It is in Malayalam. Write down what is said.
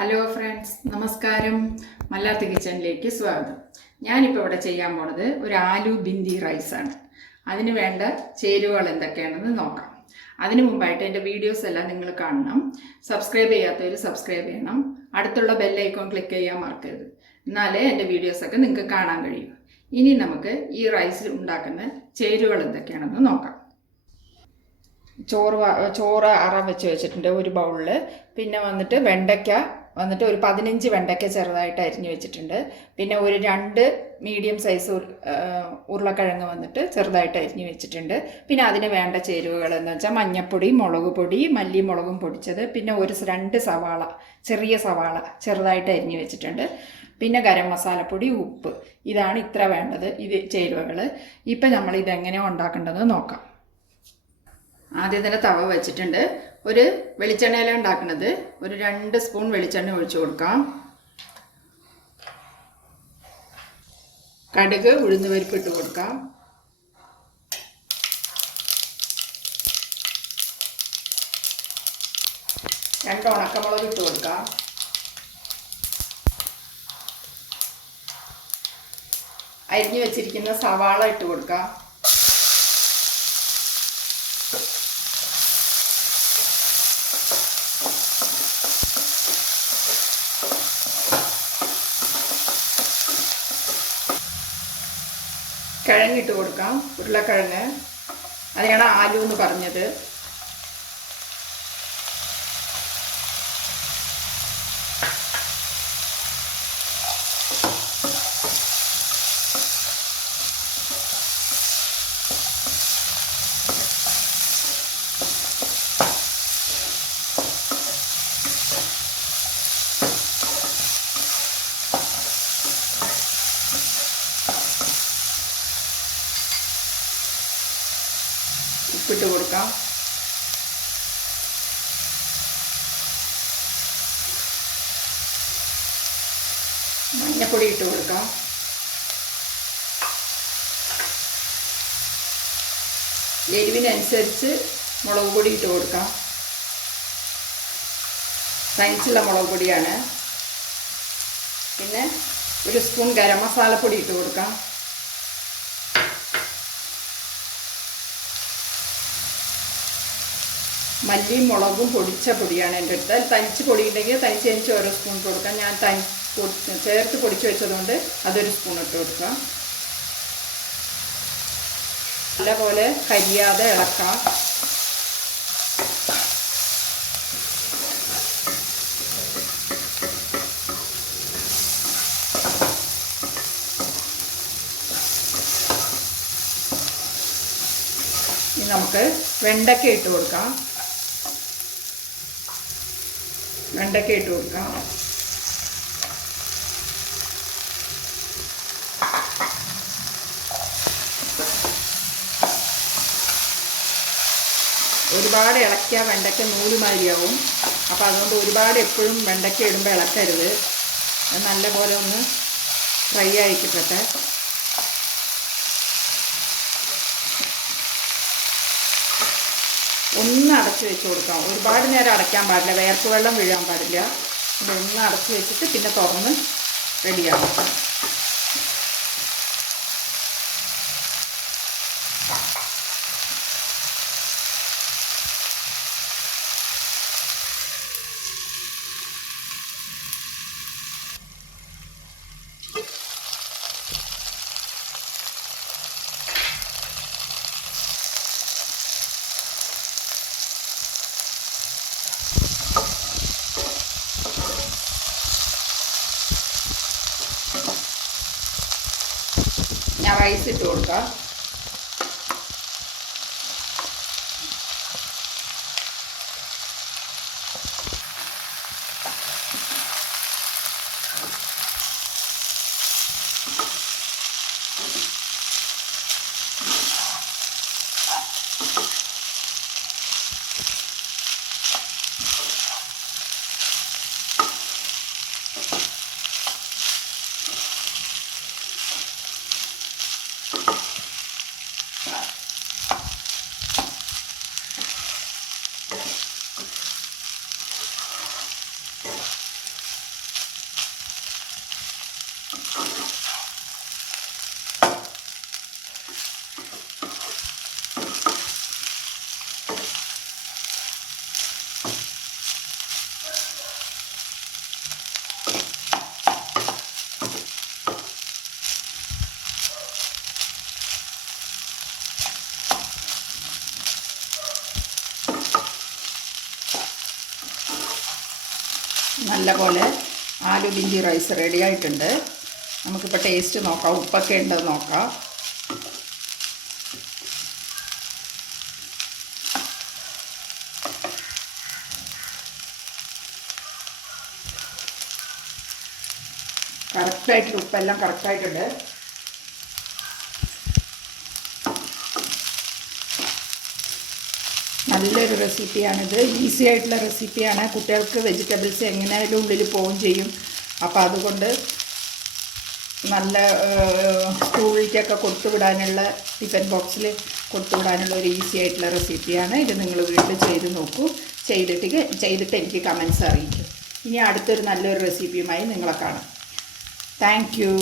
ഹലോ ഫ്രണ്ട്സ്, നമസ്കാരം. മല്ലാത്ത് കിച്ചണിലേക്ക് സ്വാഗതം. ഞാനിപ്പോൾ ഇവിടെ ചെയ്യാൻ പോണത് ഒരു ആലു ബിന്ദി റൈസാണ്. അതിന് വേണ്ട ചേരുവകൾ എന്തൊക്കെയാണെന്ന് നോക്കാം. അതിനു മുമ്പായിട്ട് എൻ്റെ വീഡിയോസ് എല്ലാം നിങ്ങൾ കാണണം. സബ്സ്ക്രൈബ് ചെയ്യാത്തവർ സബ്സ്ക്രൈബ് ചെയ്യണം. അടുത്തുള്ള ബെല്ലൈക്കോൺ ക്ലിക്ക് ചെയ്യാൻ മറക്കരുത്. എന്നാലേ എൻ്റെ വീഡിയോസൊക്കെ നിങ്ങൾക്ക് കാണാൻ കഴിയും. ഇനി നമുക്ക് ഈ റൈസിൽ ഉണ്ടാക്കുന്ന ചേരുവകൾ എന്തൊക്കെയാണെന്ന് നോക്കാം. ചോറ് അറ വെച്ചിട്ടുണ്ട് ഒരു ബൗളിൽ. പിന്നെ വെണ്ടയ്ക്ക ഒരു 15 വെണ്ടയ്ക്ക ചെറുതായിട്ട് അരിഞ്ഞ് വെച്ചിട്ടുണ്ട്. പിന്നെ ഒരു 2 മീഡിയം സൈസ് ഉരുളക്കിഴങ്ങ് ചെറുതായിട്ട് അരിഞ്ഞ് വെച്ചിട്ടുണ്ട്. പിന്നെ അതിന് വേണ്ട ചേരുവകൾ എന്ന് വെച്ചാൽ മഞ്ഞൾപ്പൊടി, മുളക് പൊടി, മല്ലിമുളകും പൊടിച്ചത്, പിന്നെ 2 സവാള, ചെറിയ സവാള ചെറുതായിട്ട് അരിഞ്ഞ് വെച്ചിട്ടുണ്ട്. പിന്നെ ഗരം മസാലപ്പൊടി, ഉപ്പ്. ഇതാണ് ഇത്ര വേണ്ടത്, ഇത് ചേരുവകൾ. ഇപ്പം നമ്മൾ ഇതെങ്ങനെയാണ് ഉണ്ടാക്കേണ്ടത് നോക്കാം. ആദ്യം തന്നെ തവ വെച്ചിട്ടുണ്ട്. ഒരു വെളിച്ചെണ്ണയിലാണ് ഉണ്ടാക്കുന്നത്. ഒരു 2 സ്പൂൺ വെളിച്ചെണ്ണ ഒഴിച്ചു കൊടുക്കാം. കടുക്, ഉഴുന്നുപരിപ്പ് ഇട്ട് കൊടുക്കാം. രണ്ട് ഉണക്കമുളക് ഇട്ട് കൊടുക്കാം. അരിഞ്ഞു വെച്ചിരിക്കുന്ന സവാള ഇട്ട് കൊടുക്കാം. കിഴങ്ങിട്ട് കൊടുക്കാം, ഉരുളക്കിഴങ്ങ്. അതിനാണ് ആലു എന്ന് പറഞ്ഞത്. ഉപ്പിട്ട് കൊടുക്കാം. മഞ്ഞൾപ്പൊടി ഇട്ട് കൊടുക്കാം. എരിവിനനുസരിച്ച് മുളക് പൊടി ഇട്ട് കൊടുക്കാം. തനിച്ചുള്ള മുളക് പൊടിയാണ്. പിന്നെ 1 സ്പൂൺ ഗരം മസാലപ്പൊടി ഇട്ട് കൊടുക്കാം. മല്ലിയും മുളകും പൊടിച്ച പൊടിയാണ് എൻ്റെ അടുത്ത്. അതിൽ തനിച്ച് പൊടി ഉണ്ടെങ്കിൽ തനിച്ച് ഓരോ സ്പൂൺ ഇട്ട് കൊടുക്കാം. ഞാൻ ചേർത്ത് പൊടിച്ച് വെച്ചതുകൊണ്ട് അതൊരു സ്പൂൺ ഇട്ട് കൊടുക്കാം. നല്ലപോലെ കരിയാതെ ഇളക്കാം. ഇനി നമുക്ക് വെണ്ടയ്ക്ക ഇട്ട് കൊടുക്കാം. വെണ്ടയ്ക്ക ഇട്ട് കൊടുക്കാം. ഒരുപാട് ഇളക്കിയാൽ വെണ്ടയ്ക്ക നൂലുമാരിയാവും. അപ്പോൾ അതുകൊണ്ട് ഒരുപാട് എപ്പോഴും വെണ്ടയ്ക്ക ഇടുമ്പോൾ ഇളക്കരുത്. നല്ലപോലെ ഒന്ന് ഫ്രൈ ആയി കിട്ടട്ടെ. ഒന്ന് അടച്ച് വെച്ച് കൊടുക്കാം. ഒരുപാട് നേരം അടയ്ക്കാൻ പാടില്ല, വേർപ്പ് വെള്ളം വീഴാൻ പാടില്ല. ഒന്ന് അടച്ച് വെച്ചിട്ട് പിന്നെ തുറന്ന് റെഡിയാക്കാം. ഞാൻ റൈസ് ഇട്ട് കൊടുക്കാം. നല്ലപോലെ ആലു ബിഞ്ചി റൈസ് റെഡി ആയിട്ടുണ്ട്. നമുക്കിപ്പോൾ ടേസ്റ്റ് നോക്കാം, ഉപ്പൊക്കെ ഉണ്ടെന്ന് നോക്കാം. കറക്റ്റായിട്ട് ഉപ്പെല്ലാം കറക്റ്റായിട്ടുണ്ട്. നല്ലൊരു റെസിപ്പിയാണിത്, ഈസി ആയിട്ടുള്ള റെസിപ്പിയാണ്. കുട്ടികൾക്ക് വെജിറ്റബിൾസ് എങ്ങനെയായാലും ഉള്ളിൽ പോവുകയും ചെയ്യും. അപ്പോൾ അതുകൊണ്ട് നല്ല സ്കൂളിലേക്കൊക്കെ കൊടുത്തുവിടാനുള്ള, ടിഫിൻ ബോക്സിൽ കൊടുത്തുവിടാനുള്ള ഒരു ഈസി ആയിട്ടുള്ള റെസിപ്പിയാണ് ഇത്. നിങ്ങൾ വീട്ടിൽ ചെയ്ത് നോക്കൂ. ചെയ്തിട്ട് എനിക്ക് കമൻസ് അറിയിക്കും. ഇനി അടുത്തൊരു നല്ലൊരു റെസിപ്പിയുമായി നിങ്ങളെ കാണാം. Thank you.